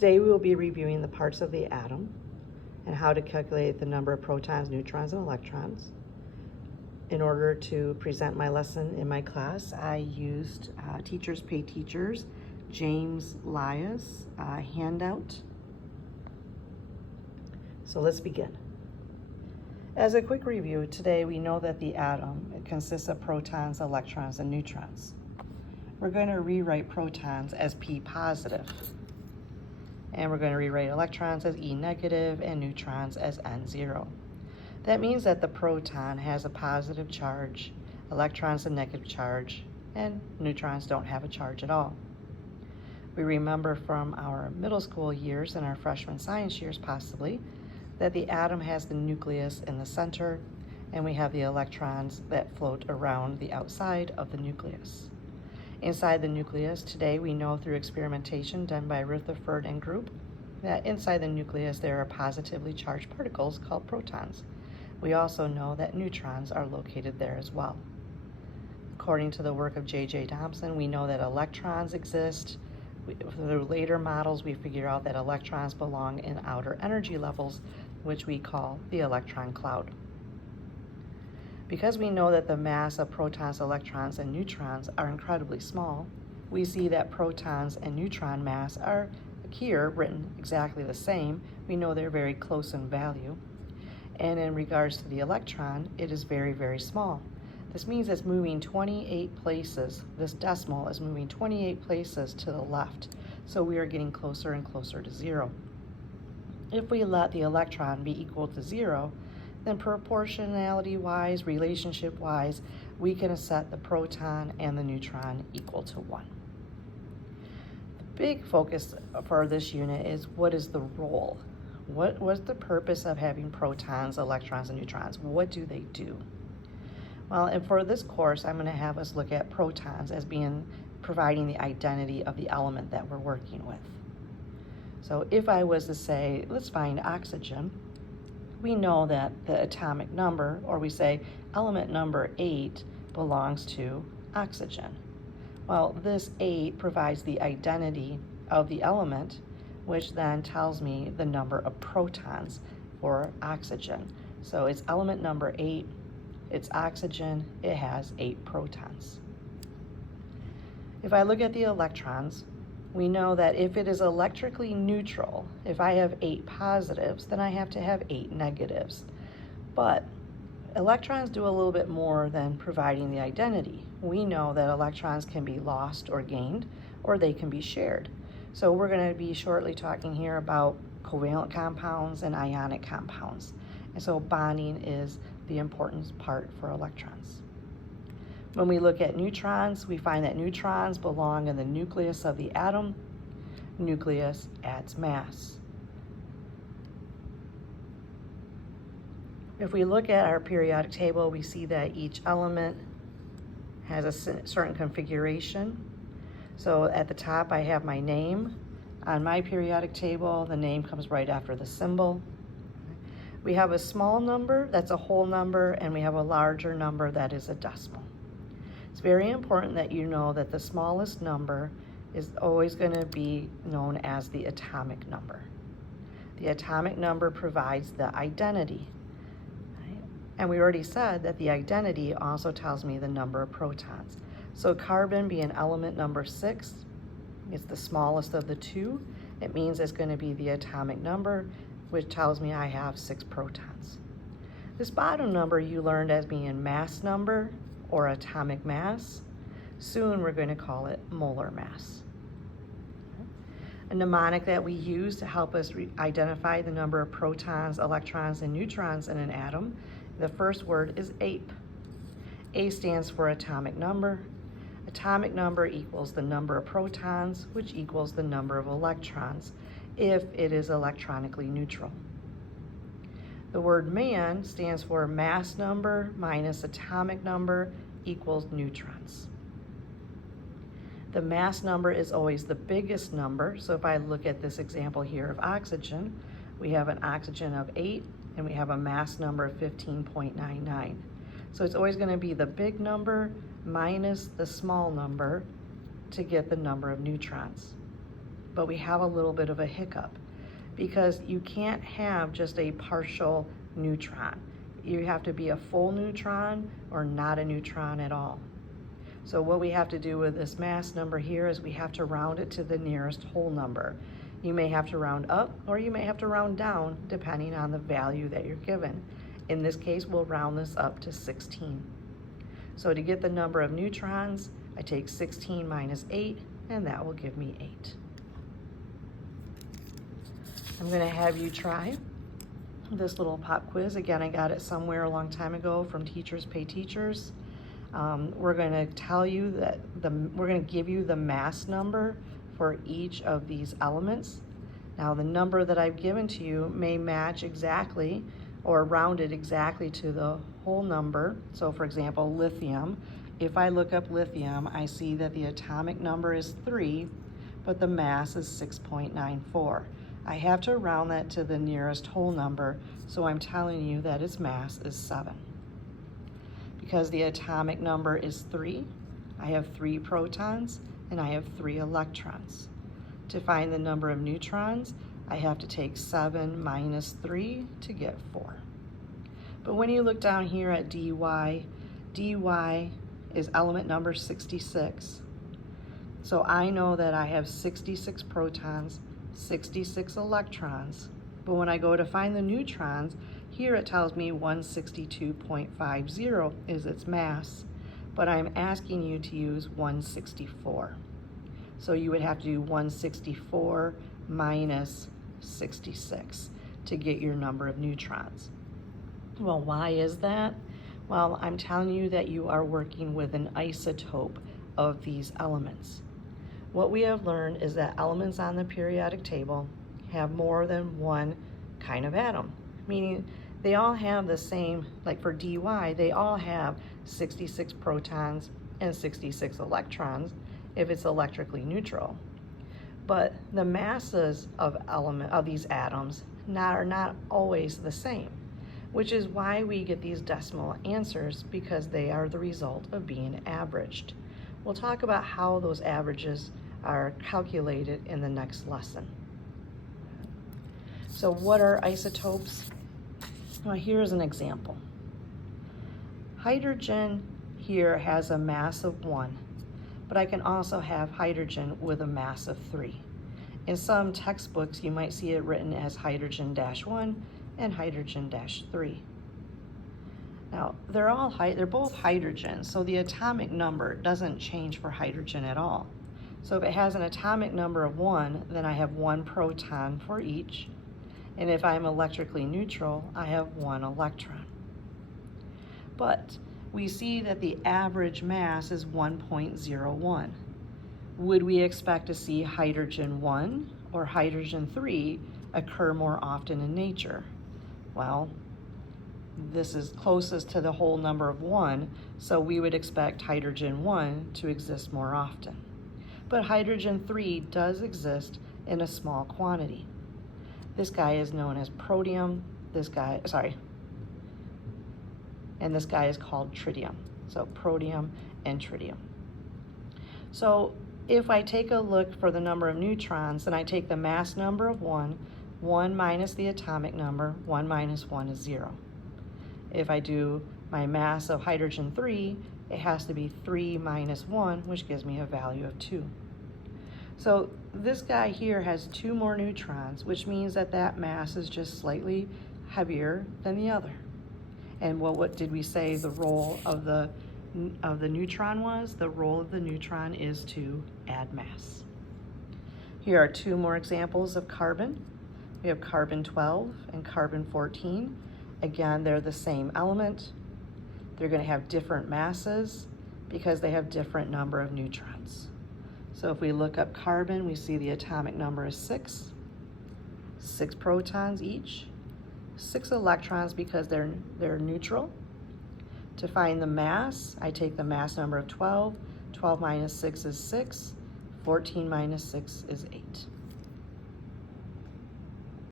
Today we will be reviewing the parts of the atom and how to calculate the number of protons, neutrons, and electrons. In order to present my lesson in my class, I used Teachers Pay Teachers, James Lias handout. So let's begin. As a quick review, today we know that the atom consists of protons, electrons, and neutrons. We're going to rewrite protons as P positive. And we're going to rewrite electrons as E negative and neutrons as N zero. That means that the proton has a positive charge, electrons a negative charge, and neutrons don't have a charge at all. We remember from our middle school years and our freshman science years possibly that the atom has the nucleus in the center and we have the electrons that float around the outside of the nucleus. Inside the nucleus, today we know through experimentation done by Rutherford and group that inside the nucleus there are positively charged particles called protons. We also know that neutrons are located there as well. According to the work of J.J. Thomson, we know that electrons exist. Through later models, we figure out that electrons belong in outer energy levels, which we call the electron cloud. Because we know that the mass of protons, electrons, and neutrons are incredibly small, we see that protons and neutron mass are here written exactly the same. We know they're very close in value. And in regards to the electron, it is very, very small. This means it's moving 28 places. This decimal is moving 28 places to the left. So we are getting closer and closer to zero. If we let the electron be equal to zero, then proportionality-wise, relationship-wise, we can set the proton and the neutron equal to 1. The big focus for this unit is what is the role? What was the purpose of having protons, electrons, and neutrons? What do they do? Well, and for this course, I'm going to have us look at protons as providing the identity of the element that we're working with. So if I was to say, let's find oxygen, we know that the atomic number, or we say element number 8, belongs to oxygen. Well, this 8 provides the identity of the element, which then tells me the number of protons for oxygen. So it's element number 8, it's oxygen, it has 8 protons. If I look at the electrons, we know that if it is electrically neutral, if I have 8 positives, then I have to have 8 negatives. But electrons do a little bit more than providing the identity. We know that electrons can be lost or gained, or they can be shared. So we're going to be shortly talking here about covalent compounds and ionic compounds. And so bonding is the important part for electrons. When we look at neutrons, we find that neutrons belong in the nucleus of the atom. Nucleus adds mass. If we look at our periodic table, we see that each element has a certain configuration. So at the top, I have my name. On my periodic table, the name comes right after the symbol. We have a small number, that's a whole number, and we have a larger number that is a decimal. It's very important that you know that the smallest number is always going to be known as the atomic number. The atomic number provides the identity. Right? And we already said that the identity also tells me the number of protons. So carbon being element number 6, it's the smallest of the two. It means it's going to be the atomic number, which tells me I have 6 protons. This bottom number you learned as being mass number or atomic mass. Soon we're going to call it molar mass. A mnemonic that we use to help us identify the number of protons, electrons, and neutrons in an atom, the first word is APE. A stands for atomic number. Atomic number equals the number of protons, which equals the number of electrons, if it is electronically neutral. The word man stands for mass number minus atomic number equals neutrons. The mass number is always the biggest number. So if I look at this example here of oxygen, we have an oxygen of 8 and we have a mass number of 15.99. So it's always going to be the big number minus the small number to get the number of neutrons. but we have a little bit of a hiccup because you can't have just a partial neutron. You have to be a full neutron or not a neutron at all. So what we have to do with this mass number here is we have to round it to the nearest whole number. You may have to round up or you may have to round down depending on the value that you're given. In this case, we'll round this up to 16. So to get the number of neutrons, I take 16 minus 8, and that will give me 8. I'm going to have you try this little pop quiz. Again, I got it somewhere a long time ago from Teachers Pay Teachers. We're going to tell you that we're going to give you the mass number for each of these elements. Now, the number that I've given to you may match exactly or rounded exactly to the whole number. So for example, lithium. If I look up lithium, I see that the atomic number is 3, but the mass is 6.94. I have to round that to the nearest whole number, so I'm telling you that its mass is 7. Because the atomic number is 3, I have 3 protons and I have 3 electrons. To find the number of neutrons, I have to take 7 minus 3 to get 4. But when you look down here at dy, dy is element number 66. So I know that I have 66 protons, 66 electrons, but when I go to find the neutrons, here it tells me 162.50 is its mass, but I'm asking you to use 164. So you would have to do 164 minus 66 to get your number of neutrons. Well, why is that? Well, I'm telling you that you are working with an isotope of these elements. What we have learned is that elements on the periodic table have more than one kind of atom, meaning they all have the same, like for dy, they all have 66 protons and 66 electrons if it's electrically neutral. But the masses of these atoms are not always the same, which is why we get these decimal answers, because they are the result of being averaged. We'll talk about how those averages are calculated in the next lesson. So what are isotopes? Well, here's an example. Hydrogen here has a mass of 1, but I can also have hydrogen with a mass of 3. In some textbooks, you might see it written as hydrogen-1 and hydrogen-3. Now, they're both hydrogen, so the atomic number doesn't change for hydrogen at all. So if it has an atomic number of 1, then I have 1 proton for each. And if I'm electrically neutral, I have 1 electron. But we see that the average mass is 1.01. Would we expect to see hydrogen 1 or hydrogen 3 occur more often in nature? Well, this is closest to the whole number of 1, so we would expect hydrogen 1 to exist more often. But hydrogen 3 does exist in a small quantity. This guy is known as protium, and this guy is called tritium. So protium and tritium. So if I take a look for the number of neutrons, then I take the mass number of 1, 1 minus the atomic number, 1 minus 1 is 0. If I do my mass of hydrogen 3, it has to be 3 minus 1, which gives me a value of 2. So this guy here has 2 more neutrons, which means that that mass is just slightly heavier than the other. And what did we say the role of the neutron was? The role of the neutron is to add mass. Here are 2 more examples of carbon. We have carbon-12 and carbon-14. Again, they're the same element. They're going to have different masses because they have different number of neutrons. So if we look up carbon, we see the atomic number is 6, 6 protons each, 6 electrons because they're neutral. To find the mass, I take the mass number of 12. 12 minus 6 is 6. 14 minus 6 is 8.